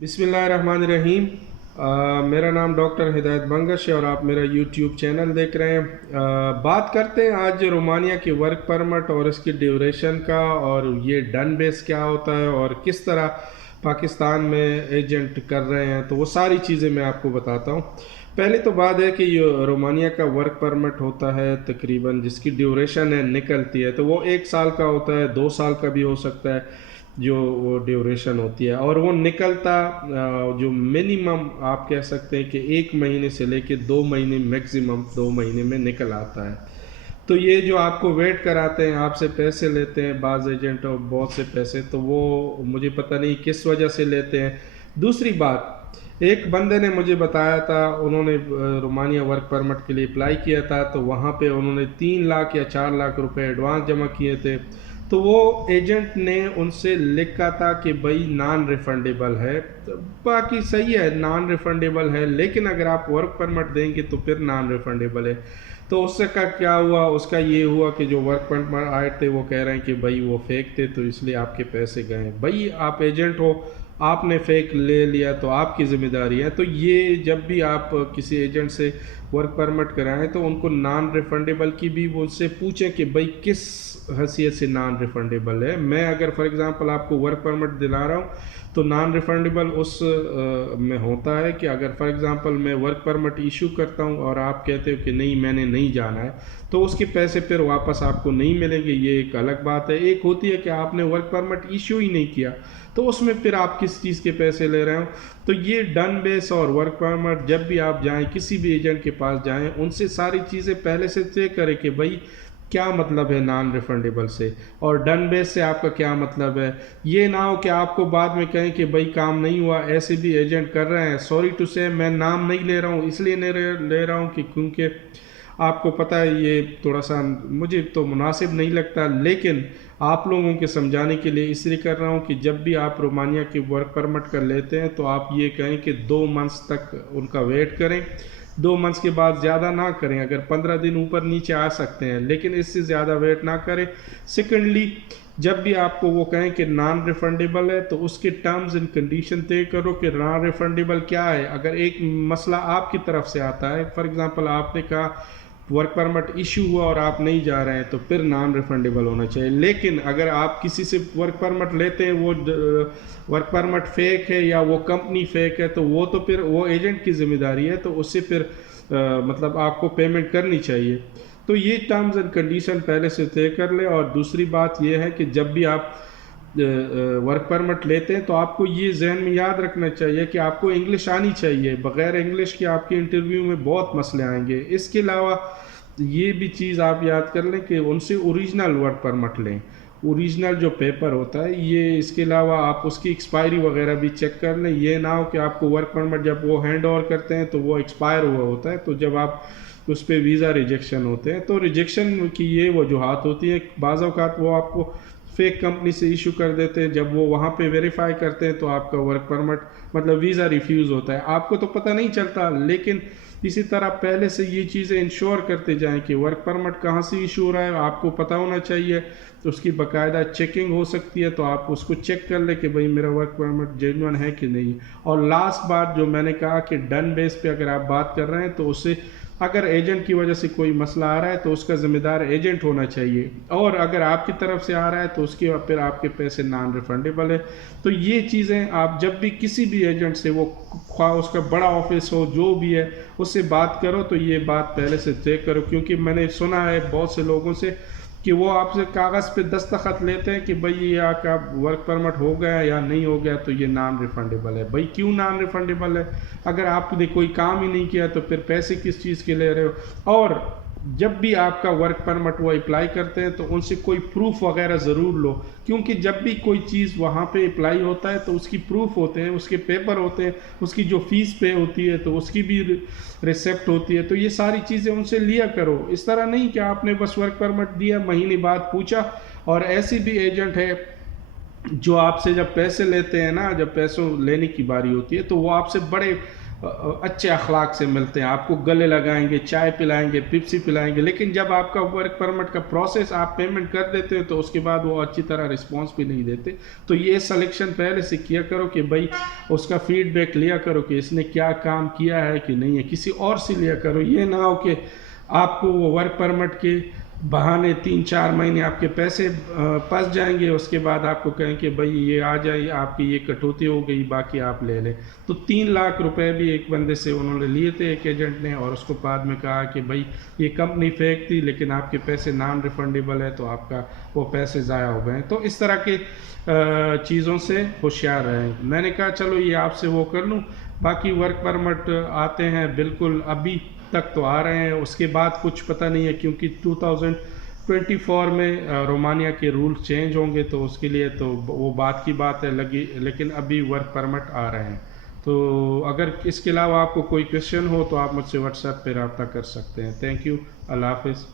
बिस्मिल्लाहिर्रहमानिर्रहीम। मेरा नाम डॉक्टर हिदायत बंगश है और आप मेरा यूट्यूब चैनल देख रहे हैं। बात करते हैं आज रोमानिया की वर्क परमिट और इसकी ड्यूरेशन का, और ये डन बेस क्या होता है और किस तरह पाकिस्तान में एजेंट कर रहे हैं, तो वो सारी चीज़ें मैं आपको बताता हूँ। पहले तो बात है कि ये रोमानिया का वर्क परमिट होता है तकरीबन, जिसकी ड्यूरेशन है निकलती है तो वो 1 साल का होता है, 2 साल का भी हो सकता है जो वो ड्यूरेशन होती है। और वो निकलता जो मिनिमम आप कह सकते हैं कि 1 महीने से लेके 2 महीने, मैक्सिमम 2 महीने में निकल आता है। तो ये जो आपको वेट कराते हैं, आपसे पैसे लेते हैं बाज़ एजेंट और बहुत से पैसे, तो वो मुझे पता नहीं किस वजह से लेते हैं। दूसरी बात, एक बंदे ने मुझे बताया था, उन्होंने रोमानिया वर्क परमिट के लिए अप्लाई किया था, तो वहाँ पे उन्होंने 3 लाख या 4 लाख रुपए एडवांस जमा किए थे। तो वो एजेंट ने उनसे लिखा था कि भाई नॉन रिफंडेबल है। तो बाकी सही है, नॉन रिफंडेबल है, लेकिन अगर आप वर्क परमिट देंगे तो फिर नॉन रिफंडेबल है। तो उससे का क्या हुआ, उसका ये हुआ कि जो वर्क परमिट आए थे वो कह रहे हैं कि भाई वो फेक थे, तो इसलिए आपके पैसे गए। भाई आप एजेंट हो, आपने फेक ले लिया तो आपकी ज़िम्मेदारी है। तो ये जब भी आप किसी एजेंट से वर्क परमिट कराएं तो उनको नॉन रिफंडेबल की भी वो उससे पूछें कि भाई किस हैसियत से नॉन रिफंडेबल है। मैं अगर फॉर एग्ज़ाम्पल आपको वर्क परमिट दिला रहा हूँ तो नॉन रिफंडेबल उस में होता है कि अगर फॉर एग्ज़ाम्पल मैं वर्क परमिट इशू करता हूँ और आप कहते हो कि नहीं मैंने नहीं जाना है, तो उसके पैसे फिर वापस आपको नहीं मिलेंगे, ये एक अलग बात है। एक होती है कि आपने वर्क परमिट इशू ही नहीं किया, तो उसमें फिर आप किस चीज़ के पैसे ले रहे हो। तो ये डन बेस और वर्क परमिट, जब भी आप जाएं किसी भी एजेंट के पास जाएं, उनसे सारी चीज़ें पहले से तय करें कि भाई क्या मतलब है नॉन रिफंडेबल से और डन बेस से आपका क्या मतलब है। ये ना हो कि आपको बाद में कहें कि भाई काम नहीं हुआ, ऐसे भी एजेंट कर रहे हैं। सॉरी टू से, मैं नाम नहीं ले रहा हूँ, इसलिए नहीं ले रहा हूँ कि क्योंकि आपको पता है ये थोड़ा सा मुझे तो मुनासिब नहीं लगता, लेकिन आप लोगों के समझाने के लिए इसलिए कर रहा हूँ कि जब भी आप रोमानिया की वर्क परमिट कर लेते हैं तो आप ये कहें कि 2 मंथ्स तक उनका वेट करें। 2 मंथ्स के बाद ज़्यादा ना करें, अगर 15 दिन ऊपर नीचे आ सकते हैं, लेकिन इससे ज़्यादा वेट ना करें। सेकेंडली, जब भी आपको वो कहें कि नॉन रिफंडेबल है तो उसके टर्म्स एंड कंडीशन तय करो कि नॉन रिफंडेबल क्या है। अगर एक मसला आपकी तरफ से आता है, फॉर एग्जांपल आपने कहा वर्क परमिट इशू हुआ और आप नहीं जा रहे हैं, तो फिर नॉन रिफंडेबल होना चाहिए। लेकिन अगर आप किसी से वर्क परमिट लेते हैं, वो वर्क परमिट फेक है या वो कंपनी फेक है, तो वो तो फिर वो एजेंट की जिम्मेदारी है, तो उससे फिर मतलब आपको पेमेंट करनी चाहिए। तो ये टर्म्स एंड कंडीशन पहले से तय कर ले। और दूसरी बात ये है कि जब भी आप वर्क परमिट लेते हैं तो आपको ये जहन में याद रखना चाहिए कि आपको इंग्लिश आनी चाहिए। बग़ैर इंग्लिश के आपके इंटरव्यू में बहुत मसले आएंगे। इसके अलावा ये भी चीज़ आप याद कर लें कि उनसे ओरिजिनल वर्क परमिट लें, ओरिजिनल जो पेपर होता है ये। इसके अलावा आप उसकी एक्सपायरी वगैरह भी चेक कर लें। ये ना हो कि आपको वर्क परमिट जब वो हैंड ओवर करते हैं तो वो एक्सपायर हुआ होता है, तो जब आप उस पर वीज़ा रिजेक्शन होते हैं, तो रिजेक्शन की ये वजूहत होती है। बाज़ औक़ात वो आपको फेक कंपनी से इशू कर देते हैं, जब वो वहाँ पे वेरीफाई करते हैं तो आपका वर्क परमिट मतलब वीज़ा रिफ्यूज़ होता है। आपको तो पता नहीं चलता, लेकिन इसी तरह पहले से ये चीज़ें इंश्योर करते जाएं कि वर्क परमिट कहाँ से इशू हो रहा है, आपको पता होना चाहिए। तो उसकी बाकायदा चेकिंग हो सकती है, तो आप उसको चेक कर ले कि भाई मेरा वर्क परमिट जेन्युइन है कि नहीं। और लास्ट बात जो मैंने कहा कि डन बेस पे अगर आप बात कर रहे हैं तो उससे अगर एजेंट की वजह से कोई मसला आ रहा है तो उसका ज़िम्मेदार एजेंट होना चाहिए, और अगर आपकी तरफ से आ रहा है तो उसके फिर आपके पैसे नॉन रिफंडेबल है। तो ये चीज़ें आप जब भी किसी भी एजेंट से, वो ख्वाह उसका बड़ा ऑफिस हो जो भी है, उससे बात करो तो ये बात पहले से तय करो। क्योंकि मैंने सुना है बहुत से लोगों से कि वो आपसे कागज़ पे दस्तखत लेते हैं कि भाई ये आपका वर्क परमिट हो गया या नहीं हो गया, तो ये नॉन रिफंडेबल है। भाई क्यों नॉन रिफंडेबल है? अगर आपने कोई काम ही नहीं किया तो फिर पैसे किस चीज़ के ले रहे हो? और जब भी आपका वर्क परमिट वो अप्लाई करते हैं तो उनसे कोई प्रूफ वगैरह ज़रूर लो, क्योंकि जब भी कोई चीज़ वहाँ पे अप्लाई होता है तो उसकी प्रूफ होते हैं, उसके पेपर होते हैं, उसकी जो फ़ीस पे होती है तो उसकी भी रिसिप्ट होती है। तो ये सारी चीज़ें उनसे लिया करो। इस तरह नहीं कि आपने बस वर्क परमिट दिया, महीने बाद पूछा। और ऐसी भी एजेंट है जो आपसे जब पैसे लेते हैं ना, जब पैसों लेने की बारी होती है तो वो आपसे बड़े अच्छे अखलाक से मिलते हैं, आपको गले लगाएंगे, चाय पिलाएंगे, पिप्सी पिलाएंगे, लेकिन जब आपका वर्क परमिट का प्रोसेस आप पेमेंट कर देते हो तो उसके बाद वो अच्छी तरह रिस्पांस भी नहीं देते। तो ये सिलेक्शन पहले से किया करो कि भाई उसका फीडबैक लिया करो कि इसने क्या काम किया है कि नहीं है, किसी और से लिया करो। ये ना हो कि आपको वो वर्क परमिट के बहाने 3-4 महीने आपके पैसे फंस जाएंगे, उसके बाद आपको कहें कि भाई ये आ जाए, आपकी ये कटौती हो गई, बाकी आप ले लें। तो 3 लाख रुपए भी एक बंदे से उन्होंने लिए थे एक एजेंट ने, और उसको बाद में कहा कि भाई ये कंपनी फेक थी लेकिन आपके पैसे नॉन रिफंडेबल है, तो आपका वो पैसे ज़ाया हो गए। तो इस तरह के चीज़ों से होशियार रहें। मैंने कहा चलो ये आपसे वो कर लूँ। बाकी वर्क परमिट आते हैं बिल्कुल, अभी तक तो आ रहे हैं, उसके बाद कुछ पता नहीं है, क्योंकि 2024 में रोमानिया के रूल चेंज होंगे, तो उसके लिए तो वो बात की बात है लगी, लेकिन अभी वर्क परमिट आ रहे हैं। तो अगर इसके अलावा आपको कोई क्वेश्चन हो तो आप मुझसे व्हाट्सएप पे रब्ता कर सकते हैं। थैंक यू, अल्लाह हाफिज़।